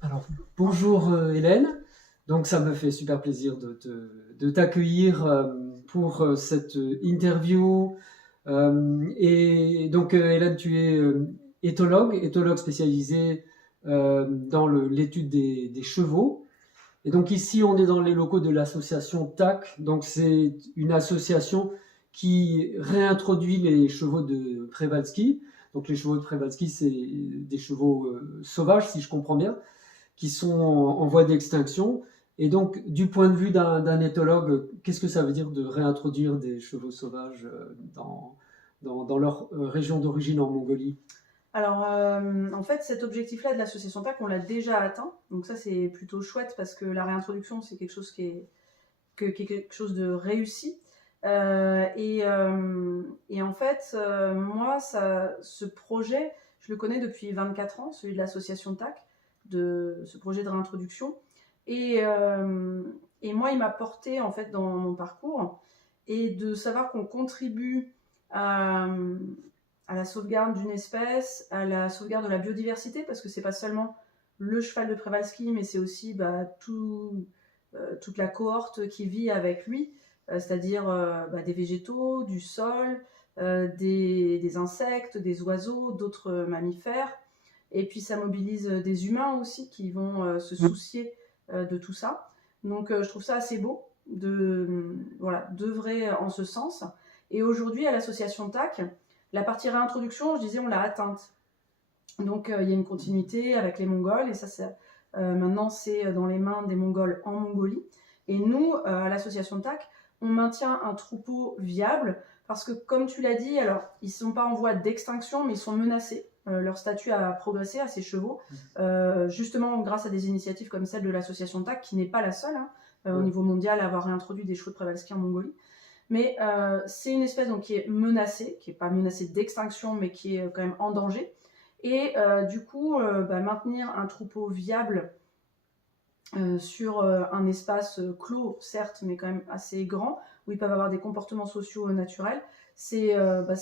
Alors, bonjour Hélène, donc ça me fait super plaisir de t'accueillir pour cette interview. Et donc Hélène, tu es éthologue spécialisée dans l'étude des chevaux. Et donc ici, on est dans les locaux de l'association TAC, donc c'est une association qui réintroduit les chevaux de Przewalski. Donc les chevaux de Przewalski, c'est des chevaux sauvages, si je comprends bien, qui sont en voie d'extinction. Et donc, du point de vue d'un éthologue, qu'est-ce que ça veut dire de réintroduire des chevaux sauvages dans leur région d'origine en Mongolie? Alors, en fait, cet objectif-là de l'association TAC, on l'a déjà atteint. Donc ça, c'est plutôt chouette parce que la réintroduction, c'est quelque chose qui est quelque chose de réussi. Et en fait, moi, ce projet, je le connais depuis 24 ans, celui de l'association TAC, de ce projet de réintroduction. Et moi, il m'a porté en fait dans mon parcours et de savoir qu'on contribue à la sauvegarde d'une espèce, à la sauvegarde de la biodiversité, parce que c'est pas seulement le cheval de Przewalski, mais c'est aussi toute la cohorte qui vit avec lui, c'est-à-dire des végétaux, du sol, des insectes, des oiseaux, d'autres mammifères. Et puis ça mobilise des humains aussi qui vont se soucier de tout ça. Donc je trouve ça assez beau d'œuvrer en ce sens. Et aujourd'hui, à l'association TAC, la partie réintroduction, je disais, on l'a atteinte. Donc il y a une continuité avec les Mongols, et ça maintenant c'est dans les mains des Mongols en Mongolie. Et nous, à l'association TAC, on maintient un troupeau viable, parce que comme tu l'as dit, alors ils ne sont pas en voie d'extinction, mais ils sont menacés. Leur statut a progressé à ces chevaux, justement grâce à des initiatives comme celle de l'association TAC, qui n'est pas la seule au niveau mondial à avoir réintroduit des chevaux de Przewalski en Mongolie. Mais c'est une espèce donc, qui est menacée, qui n'est pas menacée d'extinction, mais qui est quand même en danger. Et du coup, maintenir un troupeau viable sur un espace clos, certes, mais quand même assez grand, où ils peuvent avoir des comportements sociaux naturels, c'est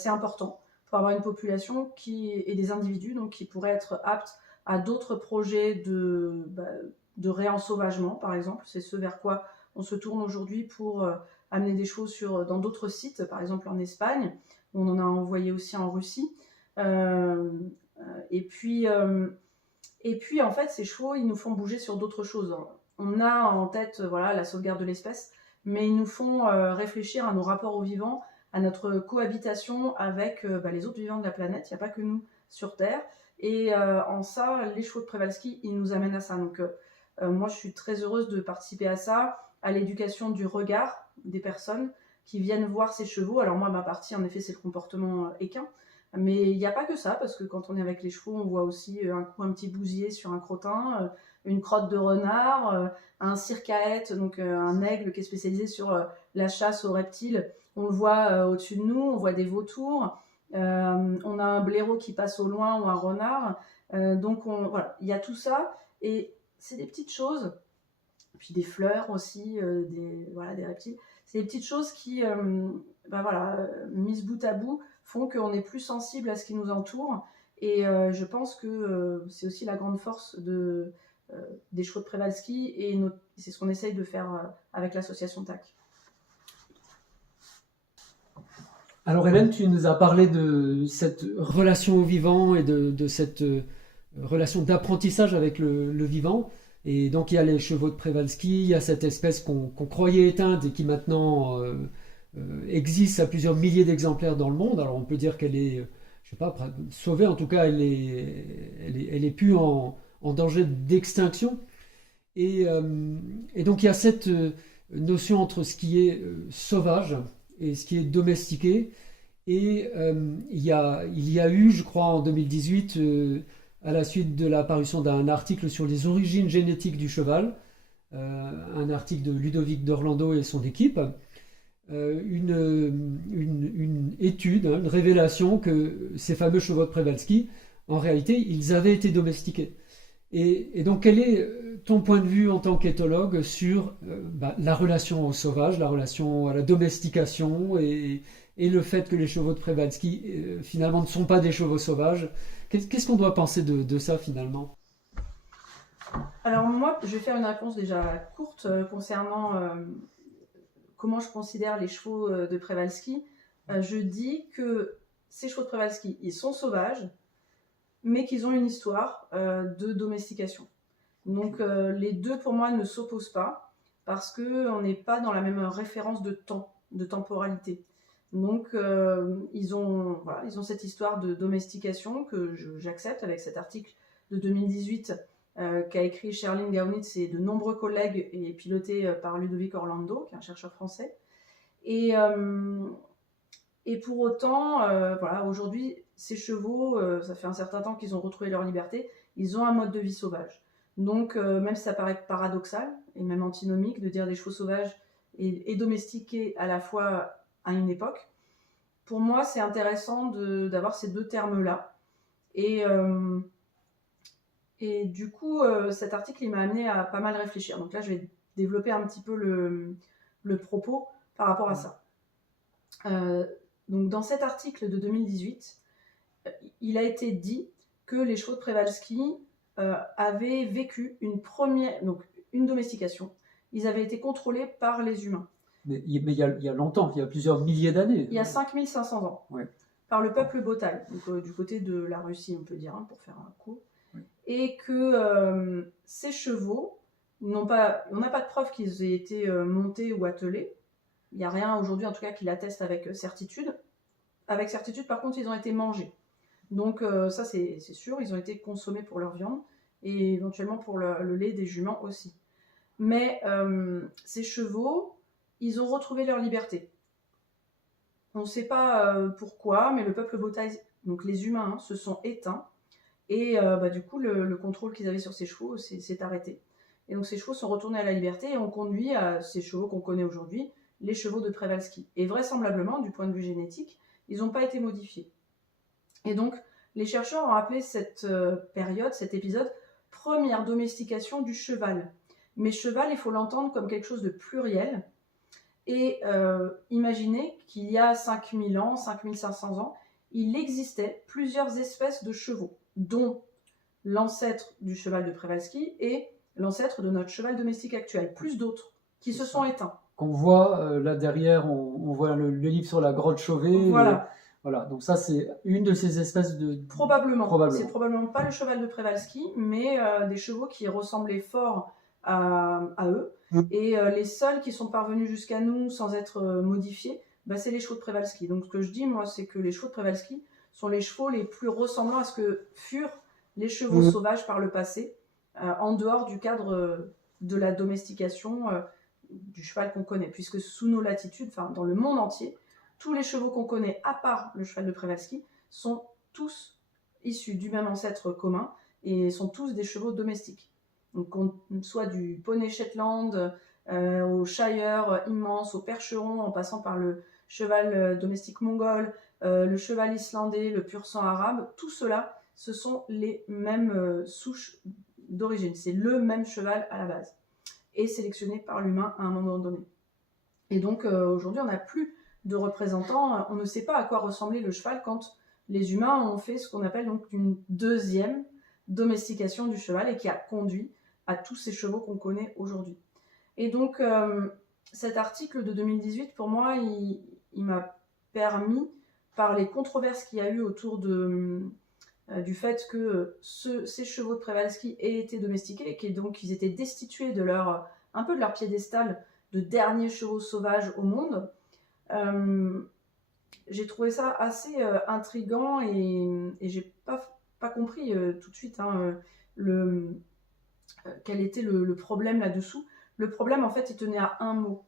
important pour avoir une population et des individus donc, qui pourraient être aptes à d'autres projets de réensauvagement, par exemple. C'est ce vers quoi on se tourne aujourd'hui pour amener des chevaux dans d'autres sites, par exemple en Espagne, où on en a envoyé aussi en Russie. Et puis, en fait, ces chevaux, ils nous font bouger sur d'autres choses. On a en tête la sauvegarde de l'espèce, mais ils nous font réfléchir à nos rapports aux vivants, à notre cohabitation avec les autres vivants de la planète. Il n'y a pas que nous sur Terre. Et en ça, les chevaux de Przewalski, ils nous amènent à ça. Donc, moi, je suis très heureuse de participer à ça, à l'éducation du regard des personnes qui viennent voir ces chevaux. Alors moi, ma partie, en effet, c'est le comportement équin. Mais il n'y a pas que ça, parce que quand on est avec les chevaux, on voit aussi un petit bousier sur un crottin, une crotte de renard, un circaète, donc un aigle qui est spécialisé sur la chasse aux reptiles. On le voit au-dessus de nous, on voit des vautours, on a un blaireau qui passe au loin ou un renard. Donc il y a tout ça, et c'est des petites choses, puis des fleurs aussi, des reptiles. C'est des petites choses qui, mises bout à bout, font qu'on est plus sensible à ce qui nous entoure. Et je pense que c'est aussi la grande force des chevaux de Przewalski, et c'est ce qu'on essaye de faire avec l'association TAC. Alors Hélène, tu nous as parlé de cette relation au vivant et de cette relation d'apprentissage avec le vivant. Et donc il y a les chevaux de Przewalski, il y a cette espèce qu'on croyait éteinte et qui maintenant existe à plusieurs milliers d'exemplaires dans le monde. Alors on peut dire qu'elle est, je sais pas, sauvée, en tout cas elle est plus en danger d'extinction. Et donc il y a cette notion entre ce qui est sauvage et ce qui est domestiqué. Et il y a eu, je crois, en 2018, à la suite de la parution d'un article sur les origines génétiques du cheval, un article de Ludovic d'Orlando et son équipe, une étude, hein, une révélation que ces fameux chevaux de Przewalski, en réalité, ils avaient été domestiqués. Et donc, quel est ton point de vue en tant qu'éthologue sur la relation au sauvage, la relation à la domestication et le fait que les chevaux de Przewalski, finalement, ne sont pas des chevaux sauvages? Qu'est-ce qu'on doit penser de ça, finalement? Alors moi, je vais faire une réponse déjà courte concernant comment je considère les chevaux de Przewalski. Je dis que ces chevaux de Przewalski, ils sont sauvages, mais qu'ils ont une histoire de domestication. Donc les deux, pour moi, ne s'opposent pas, parce qu'on n'est pas dans la même référence de temps, de temporalité. Donc ils ont cette histoire de domestication que j'accepte avec cet article de 2018 qu'a écrit Sherlyn Gaunitz et de nombreux collègues et piloté par Ludovic Orlando, qui est un chercheur français. Et pour autant, aujourd'hui, ces chevaux, ça fait un certain temps qu'ils ont retrouvé leur liberté, ils ont un mode de vie sauvage. Donc, même si ça paraît paradoxal et même antinomique de dire des chevaux sauvages et domestiqués à la fois à une époque, pour moi, c'est intéressant d'avoir ces deux termes-là. Et du coup, cet article, il m'a amené à pas mal réfléchir. Donc là, je vais développer un petit peu le propos par rapport à ça. Donc dans cet article de 2018, il a été dit que les chevaux de Przewalski avaient vécu une domestication. Ils avaient été contrôlés par les humains. Mais il y a longtemps, il y a plusieurs milliers d'années. Il y a 5500 ans. Ouais. Par le peuple Botaï, donc du côté de la Russie, on peut dire, pour faire un coup. Et que ces chevaux, on n'a pas de preuve qu'ils aient été montés ou attelés. Il n'y a rien aujourd'hui, en tout cas, qui l'atteste avec certitude. Avec certitude, par contre, ils ont été mangés. Donc ça, c'est sûr, ils ont été consommés pour leur viande et éventuellement pour le lait des juments aussi. Mais ces chevaux, ils ont retrouvé leur liberté. On ne sait pas pourquoi, mais le peuple Botaï, donc les humains, se sont éteints. Et du coup, le contrôle qu'ils avaient sur ces chevaux s'est arrêté. Et donc ces chevaux sont retournés à la liberté et ont conduit à ces chevaux qu'on connaît aujourd'hui, les chevaux de Przewalski. Et vraisemblablement, du point de vue génétique, ils n'ont pas été modifiés. Et donc, les chercheurs ont appelé cette période, cet épisode, première domestication du cheval. Mais cheval, il faut l'entendre comme quelque chose de pluriel. Et imaginez qu'il y a 5000 ans, 5500 ans, il existait plusieurs espèces de chevaux, dont l'ancêtre du cheval de Przewalski et l'ancêtre de notre cheval domestique actuel, plus d'autres qui se sont éteints. Qu'on voit là derrière, on voit le livre sur la grotte Chauvet. Voilà. Voilà, donc ça c'est une de ces espèces de... Probablement. C'est probablement pas le cheval de Przewalski, mais des chevaux qui ressemblaient fort à eux. Et les seuls qui sont parvenus jusqu'à nous sans être modifiés, c'est les chevaux de Przewalski. Donc ce que je dis, moi, c'est que les chevaux de Przewalski sont les chevaux les plus ressemblant à ce que furent les chevaux sauvages par le passé, en dehors du cadre de la domestication du cheval qu'on connaît. Puisque sous nos latitudes, dans le monde entier, tous les chevaux qu'on connaît, à part le cheval de Przewalski, sont tous issus du même ancêtre commun et sont tous des chevaux domestiques. Donc, qu'on soit du poney Shetland, au Shire immense, au percheron, en passant par le cheval domestique mongol, le cheval islandais, le pur sang arabe, tout cela, ce sont les mêmes souches d'origine. C'est le même cheval à la base, et sélectionné par l'humain à un moment donné. Et donc, aujourd'hui, on n'a plus de représentants. On ne sait pas à quoi ressemblait le cheval quand les humains ont fait ce qu'on appelle donc une deuxième domestication du cheval et qui a conduit à tous ces chevaux qu'on connaît aujourd'hui. Et donc, cet article de 2018, pour moi, il m'a permis par les controverses qu'il y a eu autour du fait que ces chevaux de Przewalski aient été domestiqués et qu'ils donc ils étaient destitués de un peu de leur piédestal de derniers chevaux sauvages au monde. J'ai trouvé ça assez intriguant et j'ai pas compris tout de suite quel était le problème là-dessous. Le problème, en fait, il tenait à un mot,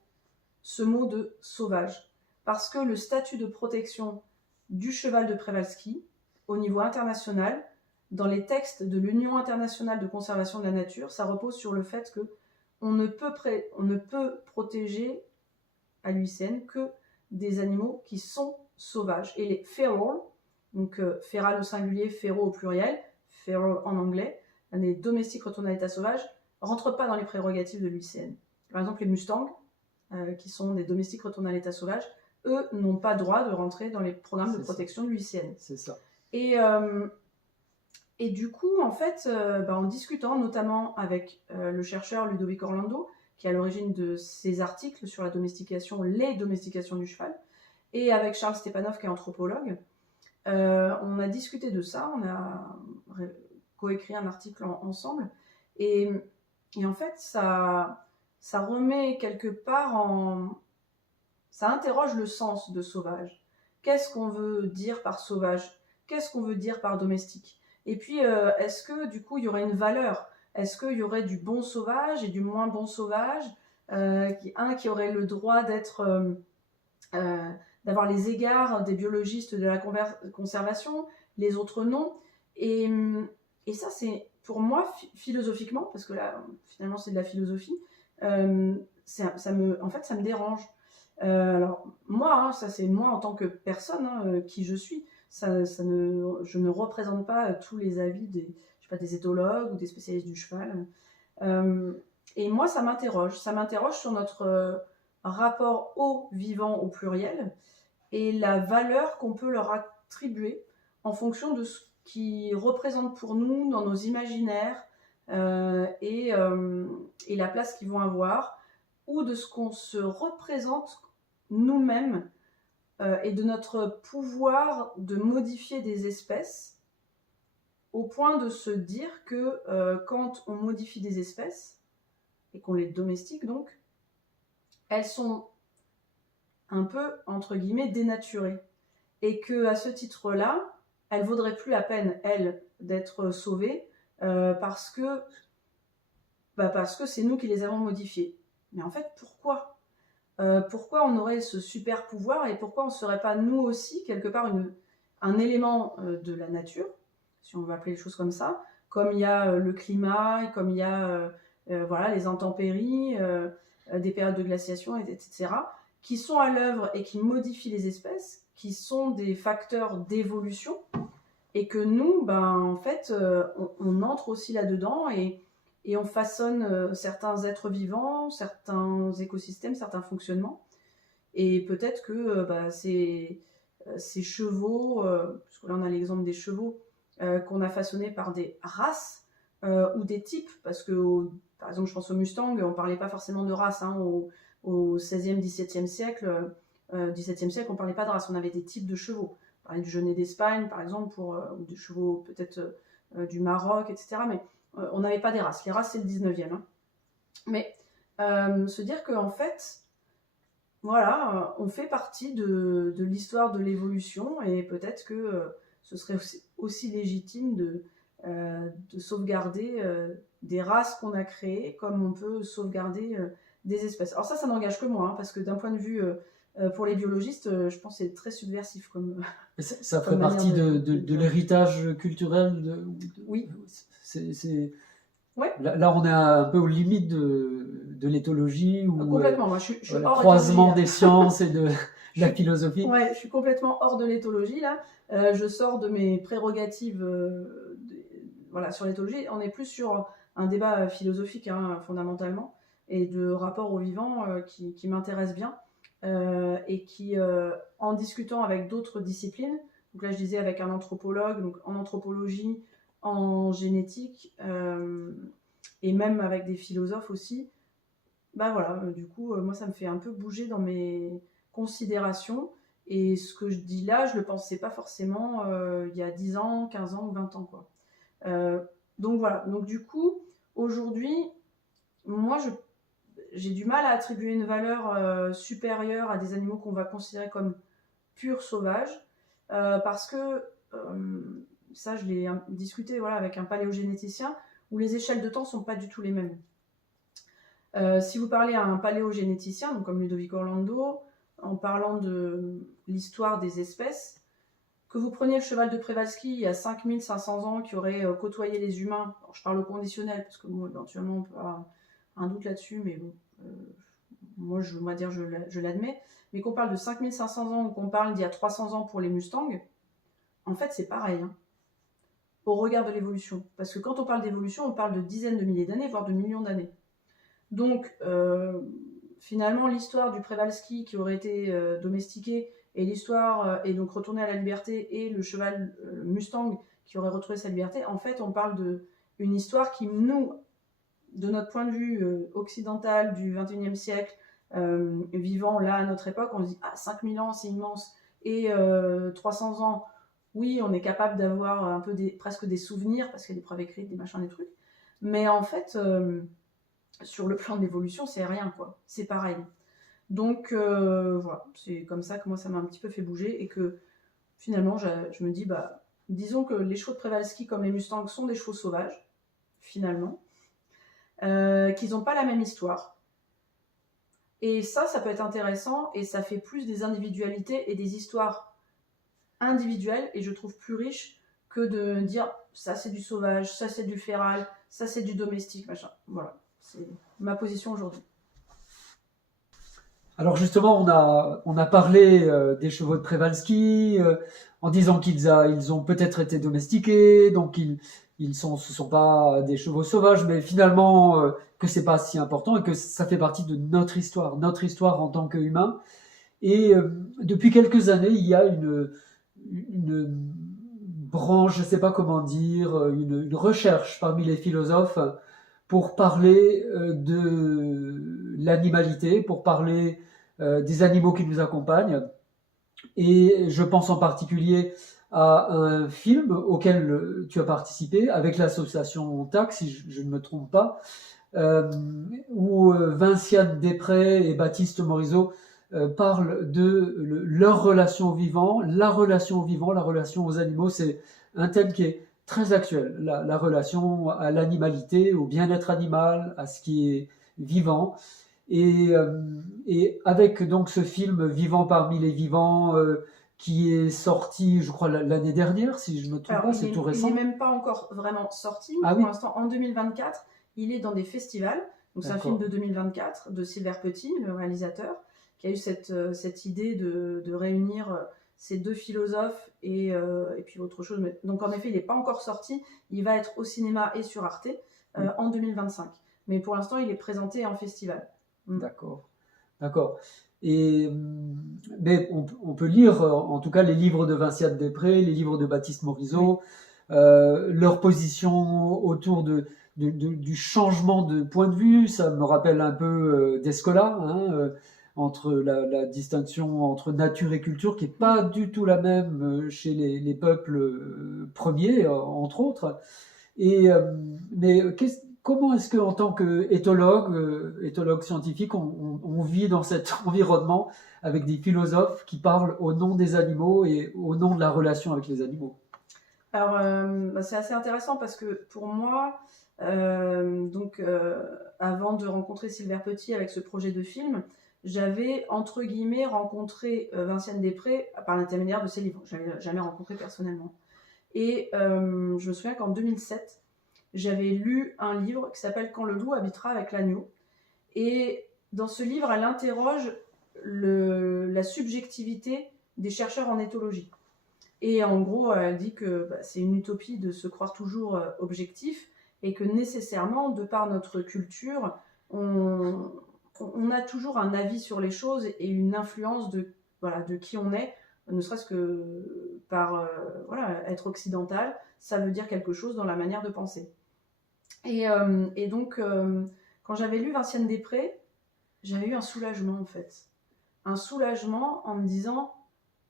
ce mot de sauvage. Parce que le statut de protection du cheval de Przewalski, au niveau international, dans les textes de l'Union internationale de conservation de la nature, ça repose sur le fait que on ne peut protéger à l'UICN que des animaux qui sont sauvages. Et les feral, donc feral au singulier, feral au pluriel, feral en anglais, les domestiques retournés à l'état sauvage, ne rentrent pas dans les prérogatives de l'UICN. Par exemple, les mustangs, qui sont des domestiques retournés à l'état sauvage, eux n'ont pas droit de rentrer dans les programmes de protection de l'UICN. C'est ça. Et du coup, en fait, en discutant notamment avec le chercheur Ludovic Orlando, qui est à l'origine de ces articles sur la domestication, les domestications du cheval, et avec Charles Stepanov, qui est anthropologue, on a discuté de ça, on a coécrit un article ensemble, et en fait, ça remet quelque part ça interroge le sens de sauvage. Qu'est-ce qu'on veut dire par sauvage? Qu'est-ce qu'on veut dire par domestique? Et puis, est-ce que du coup, il y aurait une valeur? Est-ce qu'il y aurait du bon sauvage et du moins bon sauvage? Qui aurait le droit d'avoir les égards des biologistes de la conservation, les autres non. Et ça, c'est pour moi, philosophiquement, parce que là, finalement, c'est de la philosophie, en fait, ça me dérange. Alors, moi, ça c'est moi en tant que personne, qui je suis. Je ne représente pas tous les avis des éthologues ou des spécialistes du cheval. Et moi, ça m'interroge. Ça m'interroge sur notre rapport au vivant au pluriel et la valeur qu'on peut leur attribuer en fonction de ce qu'ils représentent pour nous dans nos imaginaires et la place qu'ils vont avoir, ou de ce qu'on se représente nous-mêmes et de notre pouvoir de modifier des espèces au point de se dire que quand on modifie des espèces et qu'on les domestique donc, elles sont un peu, entre guillemets, dénaturées. Et qu'à ce titre-là, elles vaudraient plus la peine, elles, d'être sauvées parce que c'est nous qui les avons modifiées. Mais en fait, pourquoi on aurait ce super pouvoir et pourquoi on ne serait pas nous aussi, quelque part, un élément de la nature, si on veut appeler les choses comme ça, comme il y a le climat, comme il y a les intempéries, des périodes de glaciation, etc., qui sont à l'œuvre et qui modifient les espèces, qui sont des facteurs d'évolution, et que nous, en fait, on entre aussi là-dedans et on façonne certains êtres vivants, certains écosystèmes, certains fonctionnements. Et peut-être que ces chevaux, parce que là on a l'exemple des chevaux, qu'on a façonnés par des races ou des types, parce que, par exemple, je pense aux Mustangs, on ne parlait pas forcément de race, au XVIe, XVIIe siècle, on ne parlait pas de race, on avait des types de chevaux. On parlait du Genet d'Espagne, par exemple, ou des chevaux peut-être du Maroc, etc. Mais on n'avait pas des races. Les races, c'est le 19e. Mais se dire qu'en fait, voilà, on fait partie de l'histoire de l'évolution et peut-être que ce serait aussi légitime de sauvegarder des races qu'on a créées comme on peut sauvegarder des espèces. Alors ça n'engage que moi, parce que d'un point de vue pour les biologistes, je pense que c'est très subversif comme... Ça fait partie de l'héritage culturel Oui. Ouais. Là, on est un peu aux limites de l'éthologie ou complètement. Moi, je suis le croisement des sciences et de la philosophie. Ouais, je suis complètement hors de l'éthologie là. Je sors de mes prérogatives sur l'éthologie. On est plus sur un débat philosophique fondamentalement et de rapport au vivant qui m'intéresse bien et qui, en discutant avec d'autres disciplines, donc là je disais avec un anthropologue, donc en anthropologie, en génétique et même avec des philosophes aussi, du coup moi ça me fait un peu bouger dans mes considérations Et ce que je dis là, je le pensais pas forcément il y a 10 ans, 15 ans ou 20 ans, quoi. Donc voilà, donc du coup, aujourd'hui, moi, j'ai du mal à attribuer une valeur supérieure à des animaux qu'on va considérer comme purs sauvages, parce que ça, je l'ai discuté voilà, avec un paléogénéticien, où les échelles de temps ne sont pas du tout les mêmes. Si vous parlez à un paléogénéticien, donc comme Ludovico Orlando, en parlant de l'histoire des espèces, que vous preniez le cheval de Przewalski il y a 5500 ans qui aurait côtoyé les humains, alors je parle au conditionnel, parce que bon, éventuellement on peut avoir un doute là-dessus, mais bon, moi on va dire je l'admets, mais qu'on parle de 5500 ans ou qu'on parle d'il y a 300 ans pour les Mustangs, en fait c'est pareil, hein, au regard de l'évolution. Parce que quand on parle d'évolution, on parle de dizaines de milliers d'années, voire de millions d'années. Donc, finalement, l'histoire du Przewalski qui aurait été domestiqué et l'histoire est donc retourné à la liberté et le cheval Mustang qui aurait retrouvé sa liberté, en fait, on parle d'une histoire qui, nous, de notre point de vue occidental du 21e siècle, vivant là à notre époque, on se dit ah, 5000 ans, c'est immense, et 300 ans, oui, on est capable d'avoir un peu presque des souvenirs parce qu'il y a des preuves écrites, des machins, des trucs, mais en fait, sur le plan de l'évolution, c'est rien, quoi. C'est pareil. Donc, voilà, c'est comme ça que moi, ça m'a un petit peu fait bouger et que finalement, je me dis, bah, disons que les chevaux de Przewalski, comme les Mustangs, sont des chevaux sauvages, finalement, qu'ils n'ont pas la même histoire. Et ça peut être intéressant et ça fait plus des individualités et des histoires individuelles et je trouve plus riches que de dire ça c'est du sauvage, ça c'est du féral, ça c'est du domestique, machin. Voilà, c'est ma position aujourd'hui. Alors justement, on a parlé des chevaux de Przewalski en disant ils ont peut-être été domestiqués, donc ce sont pas des chevaux sauvages, mais finalement que c'est pas si important et que ça fait partie de notre histoire en tant qu'humains. Et depuis quelques années, il y a une branche, je sais pas comment dire, une recherche parmi les philosophes pour parler de l'animalité, pour parler des animaux qui nous accompagnent. Et je pense en particulier à un film auquel tu as participé avec l'association TAC, si je ne me trompe pas, où Vinciane Després et Baptiste Morisot parlent de leur relation au vivant, la relation aux animaux. C'est un thème qui est très actuel, la relation à l'animalité, au bien-être animal, à ce qui est vivant. Et avec donc ce film Vivant parmi les vivants qui est sorti, je crois, l'année dernière, si je ne me trompe pas, c'est tout récent. Il n'est même pas encore vraiment sorti, mais pour l'instant, en 2024, il est dans des festivals. Donc c'est un film de 2024 de Silver Petit, le réalisateur, qui a eu cette idée de réunir ces deux philosophes et puis autre chose. Donc en effet, il n'est pas encore sorti. Il va être au cinéma et sur Arte en 2025. Mais pour l'instant, il est présenté en festival. D'accord. Mais on peut lire, en tout cas, les livres de Vinciane Després, les livres de Baptiste Morisot, leur position autour du changement de point de vue. Ça me rappelle un peu d'Escola, entre la distinction entre nature et culture, qui n'est pas du tout la même chez les peuples premiers, entre autres. Mais comment est-ce qu'en tant qu'éthologue scientifique, on vit dans cet environnement avec des philosophes qui parlent au nom des animaux et au nom de la relation avec les animaux? Alors, c'est assez intéressant parce que pour moi, avant de rencontrer Silver Petit avec ce projet de film, j'avais, entre guillemets, rencontré Vinciane Després par l'intermédiaire de ses livres. Je n'avais jamais rencontré personnellement. Et je me souviens qu'en 2007, j'avais lu un livre qui s'appelle « Quand le loup habitera avec l'agneau ». Et dans ce livre, elle interroge la subjectivité des chercheurs en éthologie. Et en gros, elle dit que c'est une utopie de se croire toujours objectif et que nécessairement, de par notre culture, on a toujours un avis sur les choses et une influence de qui on est, ne serait-ce que par être occidental, ça veut dire quelque chose dans la manière de penser. Et donc, quand j'avais lu Vinciane Després, j'avais eu un soulagement en fait. Un soulagement en me disant,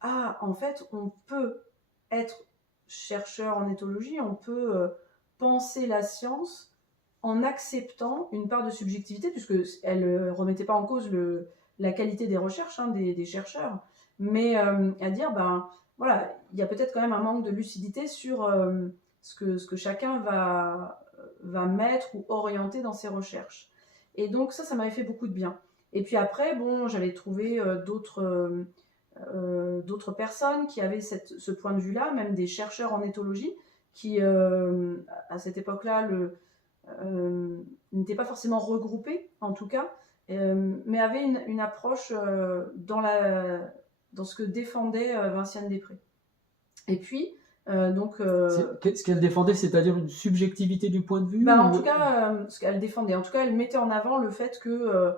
ah, en fait, on peut être chercheur en éthologie, on peut penser la science en acceptant une part de subjectivité, puisqu'elle ne remettait pas en cause la qualité des recherches des chercheurs, mais à dire, ben voilà, il y a peut-être quand même un manque de lucidité sur ce que chacun va mettre ou orienter dans ses recherches. Et donc ça m'avait fait beaucoup de bien. Et puis après, bon, j'avais trouvé d'autres personnes qui avaient ce point de vue-là, même des chercheurs en éthologie, qui, à cette époque-là, n'étaient pas forcément regroupés, en tout cas, mais avaient une approche dans ce que défendait Vinciane Després. Et puis, Ce qu'elle défendait, c'est-à-dire une subjectivité du point de vue en tout cas, ce qu'elle défendait, en tout cas, elle mettait en avant le fait que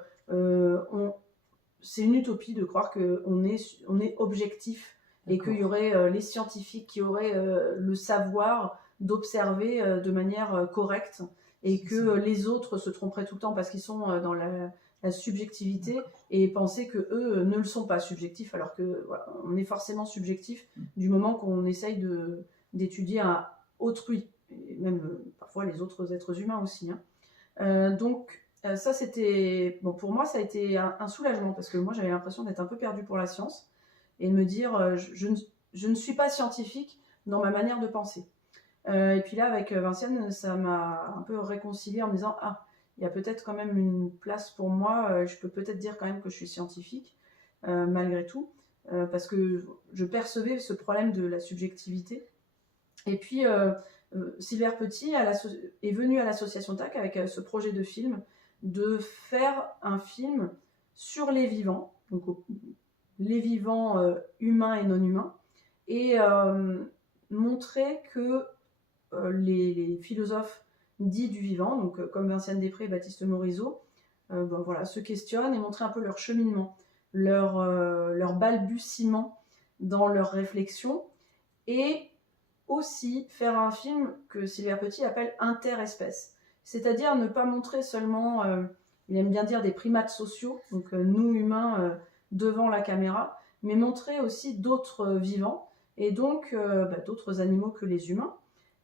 c'est une utopie de croire qu'on est objectif et qu'il y aurait les scientifiques qui auraient le savoir d'observer de manière correcte et que les autres se tromperaient tout le temps parce qu'ils sont dans la subjectivité et penser que eux ne le sont pas subjectifs alors que voilà, on est forcément subjectif du moment qu'on essaye d'étudier un autrui et même parfois les autres êtres humains aussi. Donc ça c'était bon pour moi, ça a été un soulagement parce que moi j'avais l'impression d'être un peu perdue pour la science et de me dire je ne suis pas scientifique dans ma manière de penser. Et puis là avec Vinciane, ça m'a un peu réconciliée en me disant ah, il y a peut-être quand même une place pour moi, je peux peut-être dire quand même que je suis scientifique malgré tout, parce que je percevais ce problème de la subjectivité. Et puis Sylvère Petit est venu à l'association TAC avec ce projet de film, de faire un film sur les vivants, donc les vivants humains et non humains, et montrer que les philosophes dits du vivant, donc comme Vinciane Després et Baptiste Morisot, voilà, se questionnent et montrer un peu leur cheminement, leur balbutiement dans leur réflexion, et aussi faire un film que Sylvère Petit appelle interespèces, c'est-à-dire ne pas montrer seulement, il aime bien dire des primates sociaux, donc nous humains devant la caméra, mais montrer aussi d'autres vivants, et donc d'autres animaux que les humains.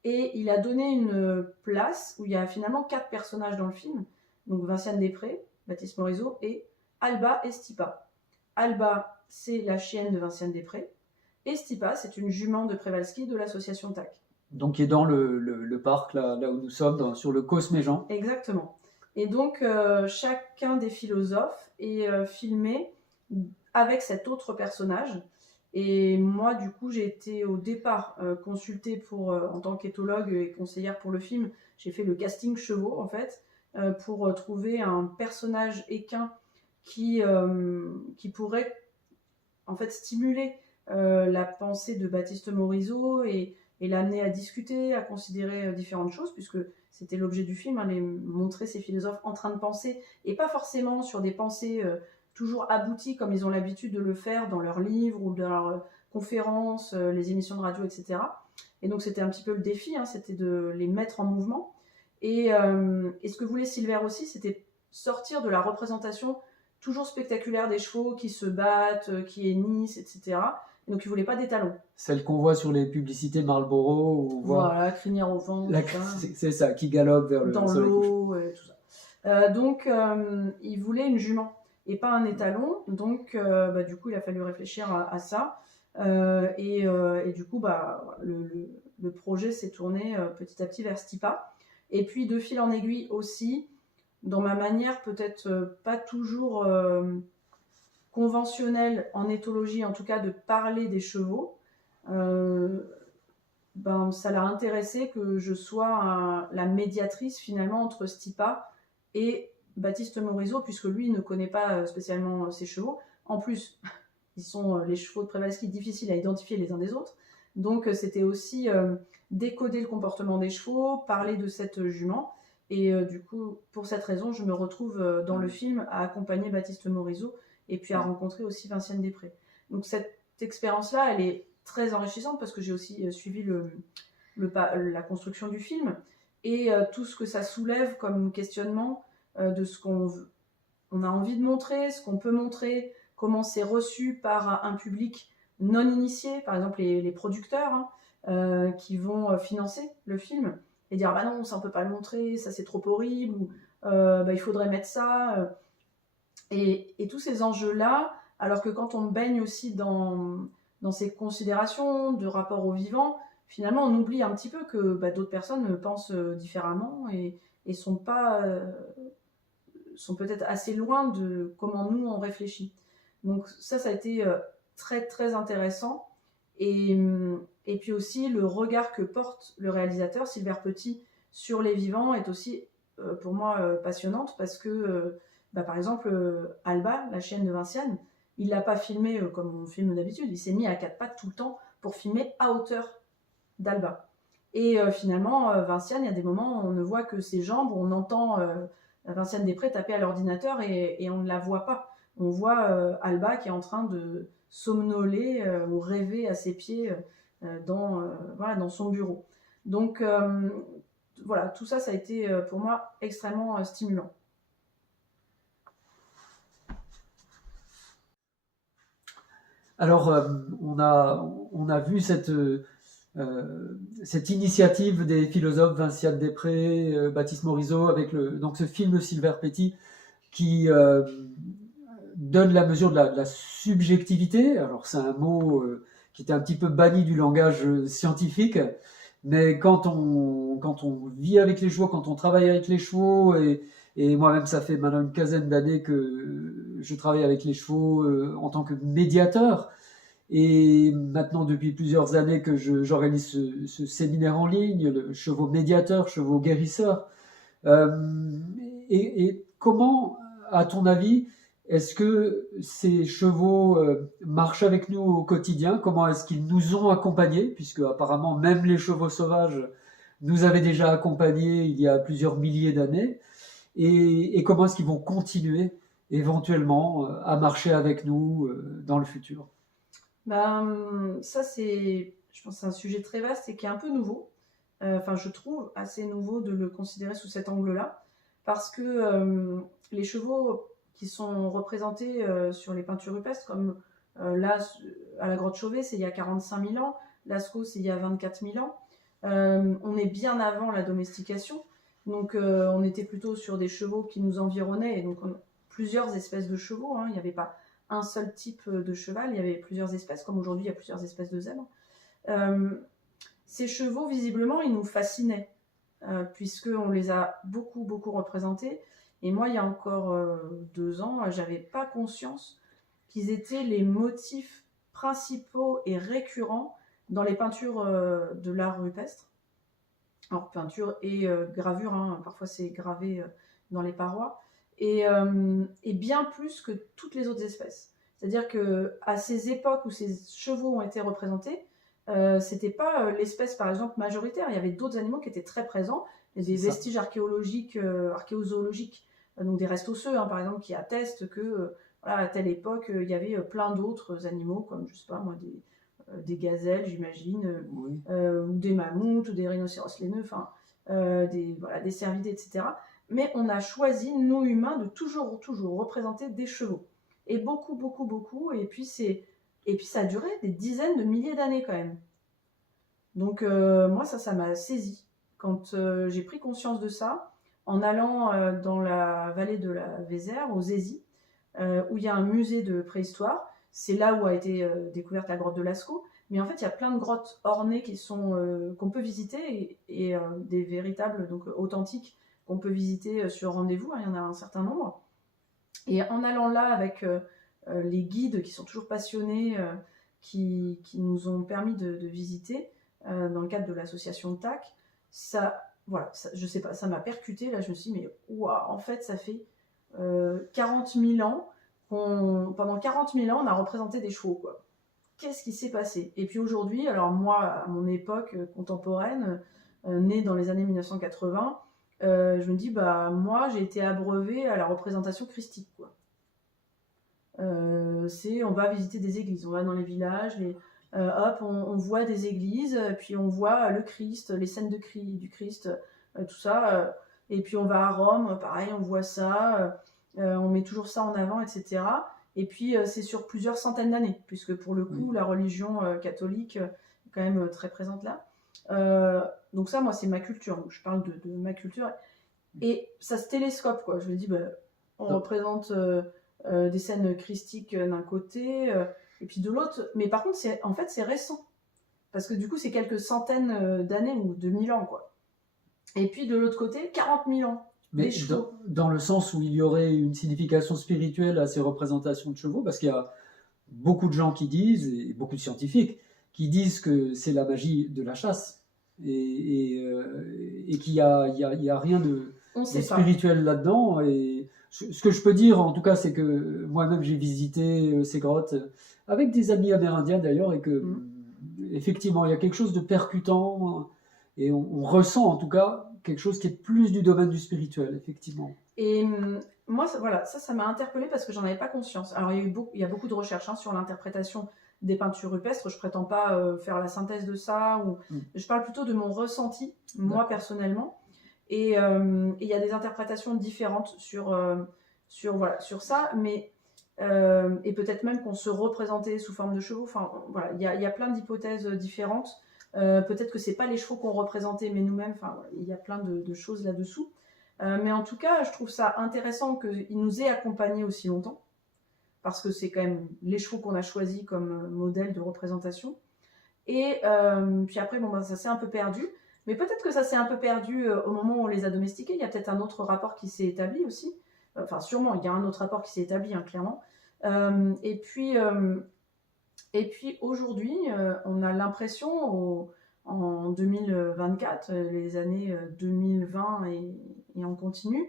Et il a donné une place où il y a finalement 4 personnages dans le film, donc Vinciane Després, Baptiste Morisot et Alba et Stipa. Alba, c'est la chienne de Vinciane Després, et Stipa, c'est une jument de Przewalski de l'association TAC. Donc qui est dans le parc, là où nous sommes, sur le Cosme Jean. Exactement. Et donc chacun des philosophes est filmé avec cet autre personnage. Et moi, du coup, j'ai été au départ consultée en tant qu'éthologue et conseillère pour le film. J'ai fait le casting chevaux, en fait, pour trouver un personnage équin qui pourrait, en fait, stimuler la pensée de Baptiste Morisot et l'amener à discuter, à considérer différentes choses, puisque c'était l'objet du film, les montrer ces philosophes en train de penser, et pas forcément sur des pensées toujours aboutis comme ils ont l'habitude de le faire dans leurs livres ou dans leurs conférences, les émissions de radio, etc. Et donc c'était un petit peu le défi, c'était de les mettre en mouvement. Et ce que voulait Sylvère aussi, c'était sortir de la représentation toujours spectaculaire des chevaux qui se battent, qui hennissent, etc. Et donc il voulait pas d'étalons. Celle qu'on voit sur les publicités Marlboro. Ou voilà, crinière au vent. C'est ça, qui galope vers dans l'eau, et tout ça. Donc il voulait une jument et pas un étalon, donc du coup il a fallu réfléchir à ça, et du coup le projet s'est tourné petit à petit vers Stipa, et puis de fil en aiguille aussi, dans ma manière peut-être pas toujours conventionnelle en éthologie, en tout cas de parler des chevaux, ça l'a intéressé que je sois la médiatrice finalement entre Stipa et Baptiste Morisot, puisque lui ne connaît pas spécialement ses chevaux. En plus, ils sont les chevaux de Przewalski difficiles à identifier les uns des autres. Donc c'était aussi décoder le comportement des chevaux, parler de cette jument. Et du coup, pour cette raison, je me retrouve dans le film à accompagner Baptiste Morisot et puis à rencontrer aussi Vinciane Després. Donc cette expérience-là, elle est très enrichissante parce que j'ai aussi suivi la construction du film et tout ce que ça soulève comme questionnement de ce qu'on a envie de montrer, ce qu'on peut montrer, comment c'est reçu par un public non initiés, par exemple les producteurs, qui vont financer le film et dire bah non, ça on peut pas le montrer, ça c'est trop horrible, ou il faudrait mettre ça. Et tous ces enjeux-là, alors que quand on baigne aussi dans ces considérations de rapport au vivant, finalement on oublie un petit peu que d'autres personnes pensent différemment et sont peut-être assez loin de comment nous on réfléchit. Donc ça a été très très intéressant. Et puis aussi le regard que porte le réalisateur Silver Petit sur les vivants est aussi pour moi passionnante, parce que par exemple Alba, la chienne de Vinciane, il l'a pas filmé comme on filme d'habitude, il s'est mis à quatre pattes tout le temps pour filmer à hauteur d'Alba. Et finalement Vinciane, il y a des moments où on ne voit que ses jambes, où on entend Vinciane Després taper à l'ordinateur et on ne la voit pas. On voit Alba qui est en train de somnoler ou rêver à ses pieds dans son bureau. Donc voilà, tout ça a été pour moi extrêmement stimulant. Alors, on a vu cette initiative des philosophes Vinciane Després, Baptiste Morisot, avec donc ce film Silver Petit qui donne la mesure de la subjectivité. Alors c'est un mot qui était un petit peu banni du langage scientifique, mais quand on vit avec les chevaux, quand on travaille avec les chevaux, et moi-même ça fait maintenant une quinzaine d'années que je travaille avec les chevaux en tant que médiateur, et maintenant depuis plusieurs années que j'organise ce séminaire en ligne, le chevaux médiateurs, chevaux guérisseurs. Et comment, à ton avis, est-ce que ces chevaux marchent avec nous au quotidien? Comment est-ce qu'ils nous ont accompagnés? Puisque apparemment même les chevaux sauvages nous avaient déjà accompagnés il y a plusieurs milliers d'années. Et comment est-ce qu'ils vont continuer éventuellement à marcher avec nous dans le futur? Ça je pense, c'est un sujet très vaste et qui est un peu nouveau. Je trouve assez nouveau de le considérer sous cet angle-là, parce que les chevaux qui sont représentés sur les peintures rupestres, comme là, à la grotte Chauvet, c'est il y a 45 000 ans, Lascaux, c'est il y a 24 000 ans. On est bien avant la domestication, donc on était plutôt sur des chevaux qui nous environnaient, et donc plusieurs espèces de chevaux, il n'y avait pas un seul type de cheval, il y avait plusieurs espèces, comme aujourd'hui il y a plusieurs espèces de zèbres. Ces chevaux, visiblement, ils nous fascinaient, puisqu'on les a beaucoup, beaucoup représentés. Et moi, il y a encore 2 ans, j'avais pas conscience qu'ils étaient les motifs principaux et récurrents dans les peintures de l'art rupestre. Alors, peinture et gravure, parfois c'est gravé dans les parois, et bien plus que toutes les autres espèces. C'est-à-dire qu'à ces époques où ces chevaux ont été représentés, c'était pas l'espèce par exemple majoritaire, il y avait d'autres animaux qui étaient très présents, il y a des vestiges archéologiques, archéozoologiques, donc des restes osseux par exemple, qui attestent que à telle époque il y avait plein d'autres animaux, comme je sais pas moi, des gazelles j'imagine, Oui. ou des mammouths, ou des rhinocéros laineux, des cervidés, etc. Mais on a choisi, nous humains, de toujours représenter des chevaux. Et beaucoup, beaucoup, beaucoup, et puis ça a duré des dizaines de milliers d'années quand même. Donc moi, ça m'a saisi. Quand j'ai pris conscience de ça, en allant dans la vallée de la Vézère, aux Zézis, où il y a un musée de préhistoire, c'est là où a été découverte la grotte de Lascaux, mais en fait, il y a plein de grottes ornées qu'on peut visiter, et des véritables, donc authentiques, qu'on peut visiter sur rendez-vous, il y en a un certain nombre. Et en allant là avec les guides qui sont toujours passionnés, qui nous ont permis de visiter dans le cadre de l'association TAC, je sais pas, ça m'a percuté. Là, je me suis dit, mais waouh, en fait, ça fait 40 000 ans pendant 40 000 ans, on a représenté des chevaux, quoi. Qu'est-ce qui s'est passé? Et puis aujourd'hui, alors moi, à mon époque contemporaine, née dans les années 1980, je me dis, moi, j'ai été abreuvée à la représentation christique, quoi. On va visiter des églises, on va dans les villages, on voit des églises, puis on voit le Christ, les scènes du Christ, tout ça. Et puis on va à Rome, pareil, on voit ça, on met toujours ça en avant, etc. Et puis, c'est sur plusieurs centaines d'années, puisque pour le coup, la religion catholique est quand même très présente là. Donc ça, moi, c'est ma culture. Donc, je parle de ma culture. Et ça se télescope, quoi. Je me dis, on représente des scènes christiques d'un côté, et puis de l'autre. Mais par contre, c'est récent. Parce que du coup, c'est quelques centaines d'années ou de 1000 ans, quoi. Et puis de l'autre côté, 40 000 ans. Mais dans le sens où il y aurait une signification spirituelle à ces représentations de chevaux, parce qu'il y a beaucoup de gens qui disent, et beaucoup de scientifiques, qui disent que c'est la magie de la chasse, et qu'il n'y a rien de spirituel là-dedans. Et ce que je peux dire, en tout cas, c'est que moi-même, j'ai visité ces grottes avec des amis amérindiens, d'ailleurs, et que, effectivement, il y a quelque chose de percutant, et on ressent, en tout cas, quelque chose qui est plus du domaine du spirituel, effectivement. Et moi, ça m'a interpellée parce que j'en avais pas conscience. Alors, il y a beaucoup de recherches sur l'interprétation des peintures rupestres. Je prétends pas faire la synthèse de ça. Je parle plutôt de mon ressenti, moi, personnellement. Et il y a des interprétations différentes sur ça. Mais, et peut-être même qu'on se représentait sous forme de chevaux. Enfin, voilà, il y a plein d'hypothèses différentes. Peut-être que c'est pas les chevaux qu'on représentait, mais nous-mêmes. Enfin, il y a plein de choses là-dessous. Mais en tout cas, je trouve ça intéressant qu'il nous ait accompagnés aussi longtemps, parce que c'est quand même les chevaux qu'on a choisis comme modèle de représentation. Et puis après, ça s'est un peu perdu. Mais peut-être que ça s'est un peu perdu au moment où on les a domestiqués. Il y a peut-être un autre rapport qui s'est établi aussi. Enfin, sûrement, il y a un autre rapport qui s'est établi, clairement. Et puis aujourd'hui, on a l'impression, en 2024, les années 2020 et on continue,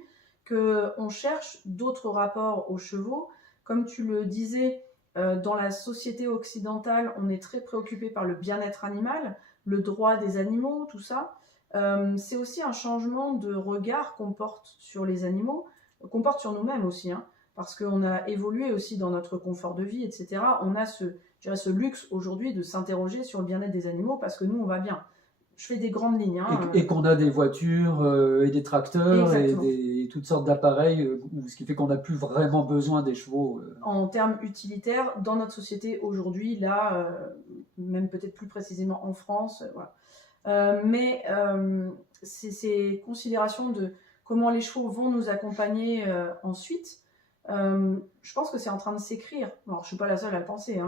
qu'on cherche d'autres rapports aux chevaux. Comme tu le disais, dans la société occidentale, on est très préoccupé par le bien-être animal, le droit des animaux, tout ça. C'est aussi un changement de regard qu'on porte sur les animaux, qu'on porte sur nous-mêmes aussi, parce qu'on a évolué aussi dans notre confort de vie, etc. On a ce luxe aujourd'hui de s'interroger sur le bien-être des animaux parce que nous, on va bien. Je fais des grandes lignes. Et qu'on a des voitures et des tracteurs et toutes sortes d'appareils, ce qui fait qu'on n'a plus vraiment besoin des chevaux. En termes utilitaires, dans notre société aujourd'hui, là, même peut-être plus précisément en France, voilà. Mais ces considérations de comment les chevaux vont nous accompagner ensuite, je pense que c'est en train de s'écrire. Alors, je ne suis pas la seule à le penser,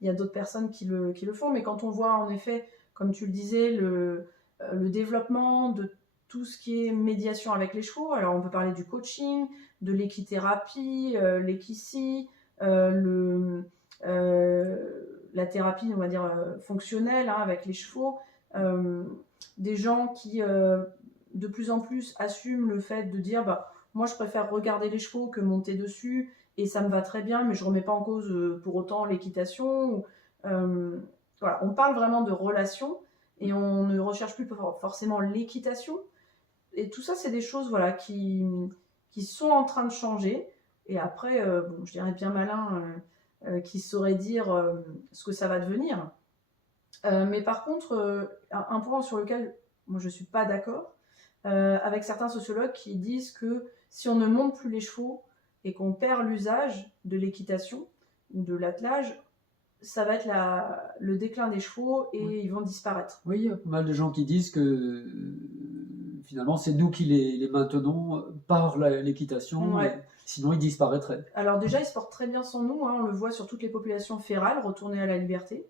il y a d'autres personnes qui le font, mais quand on voit en effet, comme tu le disais, le développement de tout ce qui est médiation avec les chevaux, alors on peut parler du coaching, de l'équithérapie, l'équicie, la thérapie, on va dire, fonctionnelle avec les chevaux, des gens qui de plus en plus assument le fait de dire moi je préfère regarder les chevaux que monter dessus et ça me va très bien, mais je ne remets pas en cause pour autant l'équitation. Voilà, on parle vraiment de relations et on ne recherche plus forcément l'équitation. Et tout ça, c'est des choses qui sont en train de changer. Et après, je dirais bien malin qui saurait dire ce que ça va devenir. Mais par contre, un point sur lequel moi je ne suis pas d'accord, avec certains sociologues qui disent que si on ne monte plus les chevaux et qu'on perd l'usage de l'équitation ou de l'attelage, ça va être le déclin des chevaux et ils vont disparaître. Oui, il y a pas mal de gens qui disent que finalement c'est nous qui les maintenons par l'équitation, sinon ils disparaîtraient. Alors déjà, ils se portent très bien sans nous, on le voit sur toutes les populations férales retournées à la liberté.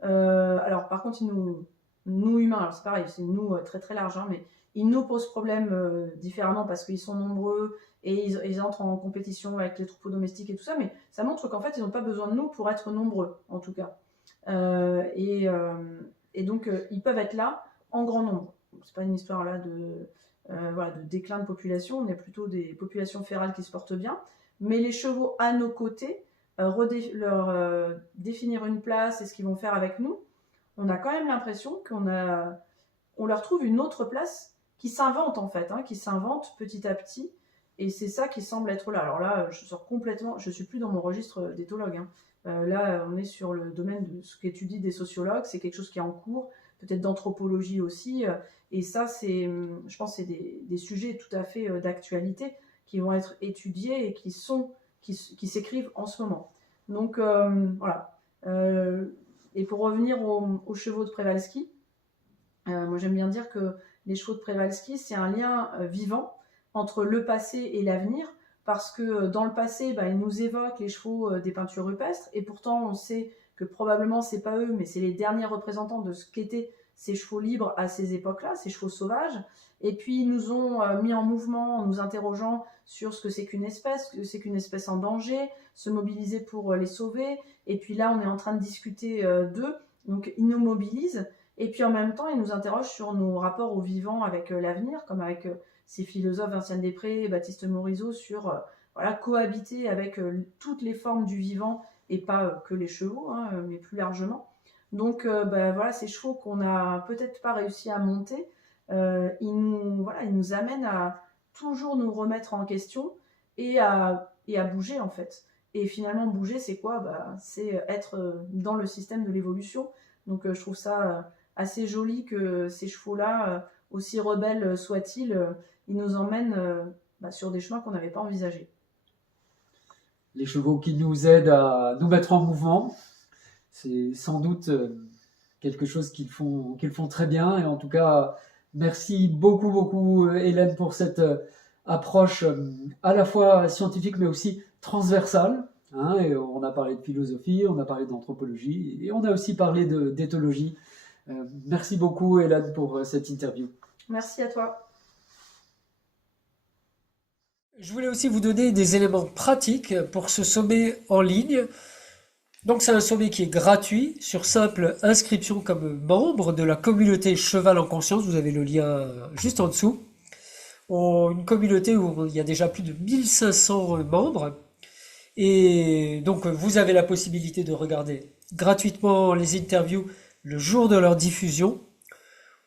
Alors par contre, nous humains, alors c'est pareil, c'est nous très très large, mais ils nous posent problème différemment parce qu'ils sont nombreux et ils entrent en compétition avec les troupeaux domestiques et tout ça, mais ça montre qu'en fait, ils n'ont pas besoin de nous pour être nombreux, en tout cas. Et donc, ils peuvent être là en grand nombre. C'est pas une histoire là de déclin de population, on est plutôt des populations férales qui se portent bien, mais les chevaux à nos côtés, leur définir une place et ce qu'ils vont faire avec nous, on a quand même l'impression on leur trouve une autre place qui s'invente en fait, qui s'invente petit à petit, et c'est ça qui semble être là. Alors là, je sors complètement, je suis plus dans mon registre d'éthologue. Là, on est sur le domaine de ce qu'étudient des sociologues, c'est quelque chose qui est en cours, peut-être d'anthropologie aussi, et ça, je pense, c'est des sujets tout à fait d'actualité qui vont être étudiés et qui qui s'écrivent en ce moment. Donc voilà. Et pour revenir aux chevaux de Przewalski, moi j'aime bien dire que les chevaux de Przewalski, c'est un lien vivant entre le passé et l'avenir, parce que dans le passé, ils nous évoquent les chevaux des peintures rupestres, et pourtant on sait que probablement c'est pas eux, mais c'est les derniers représentants de ce qu'étaient ces chevaux libres à ces époques-là, ces chevaux sauvages. Et puis ils nous ont mis en mouvement en nous interrogeant sur ce que c'est qu'une espèce en danger, se mobiliser pour les sauver. Et puis là, on est en train de discuter d'eux, donc ils nous mobilisent. Et puis en même temps, ils nous interrogent sur nos rapports au vivant avec l'avenir, comme avec ces philosophes Vinciane Després et Baptiste Morisot, sur cohabiter avec toutes les formes du vivant et pas que les chevaux, mais plus largement. Donc voilà, ces chevaux qu'on n'a peut-être pas réussi à monter, ils nous amènent à toujours nous remettre en question et à bouger en fait. Et finalement, bouger, c'est quoi? C'est être dans le système de l'évolution. Donc je trouve ça assez joli que ces chevaux-là, aussi rebelles soient-ils, ils nous emmènent sur des chemins qu'on n'avait pas envisagés. Les chevaux qui nous aident à nous mettre en mouvement, c'est sans doute quelque chose qu'ils font très bien. Et en tout cas, merci beaucoup Hélène pour cette approche à la fois scientifique mais aussi transversale. Et on a parlé de philosophie, on a parlé d'anthropologie et on a aussi parlé d'éthologie. Merci beaucoup Hélène pour cette interview. Merci à toi. Je voulais aussi vous donner des éléments pratiques pour ce sommet en ligne. Donc c'est un sommet qui est gratuit sur simple inscription comme membre de la communauté Cheval en Conscience. Vous avez le lien juste en dessous. Une communauté où il y a déjà plus de 1500 membres. Et donc vous avez la possibilité de regarder gratuitement les interviews le jour de leur diffusion.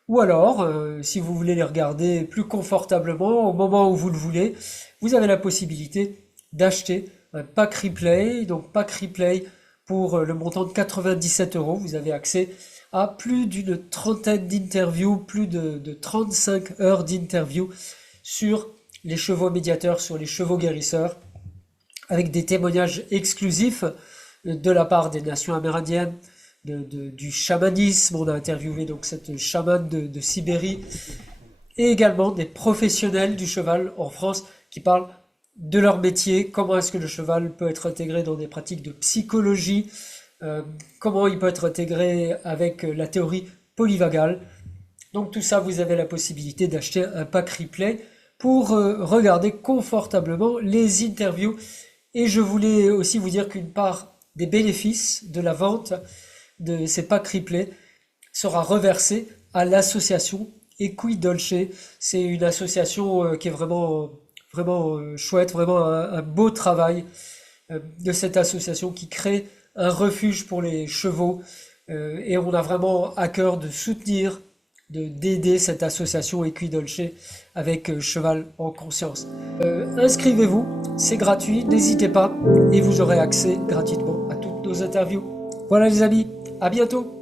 Ou alors, si vous voulez les regarder plus confortablement, au moment où vous le voulez, vous avez la possibilité d'acheter un pack replay. Donc pack replay pour le montant de 97 €. Vous avez accès à plus d'une trentaine d'interviews, plus de 35 heures d'interviews sur les chevaux médiateurs, sur les chevaux guérisseurs, avec des témoignages exclusifs de la part des nations amérindiennes, du chamanisme. On a interviewé donc cette chamane de Sibérie, et également des professionnels du cheval en France qui parlent de leur métier, comment est-ce que le cheval peut être intégré dans des pratiques de psychologie, comment il peut être intégré avec la théorie polyvagale. Donc tout ça, vous avez la possibilité d'acheter un pack replay pour regarder confortablement les interviews. Et je voulais aussi vous dire qu'une part des bénéfices de la vente de ces packs replay sera reversée à l'association Equidolce. C'est une association qui est vraiment chouette, vraiment un beau travail de cette association qui crée un refuge pour les chevaux, et on a vraiment à cœur de soutenir, d'aider cette association Equidolce avec Cheval en Conscience. Inscrivez-vous, c'est gratuit, n'hésitez pas, et vous aurez accès gratuitement à toutes nos interviews. Voilà les amis, à bientôt.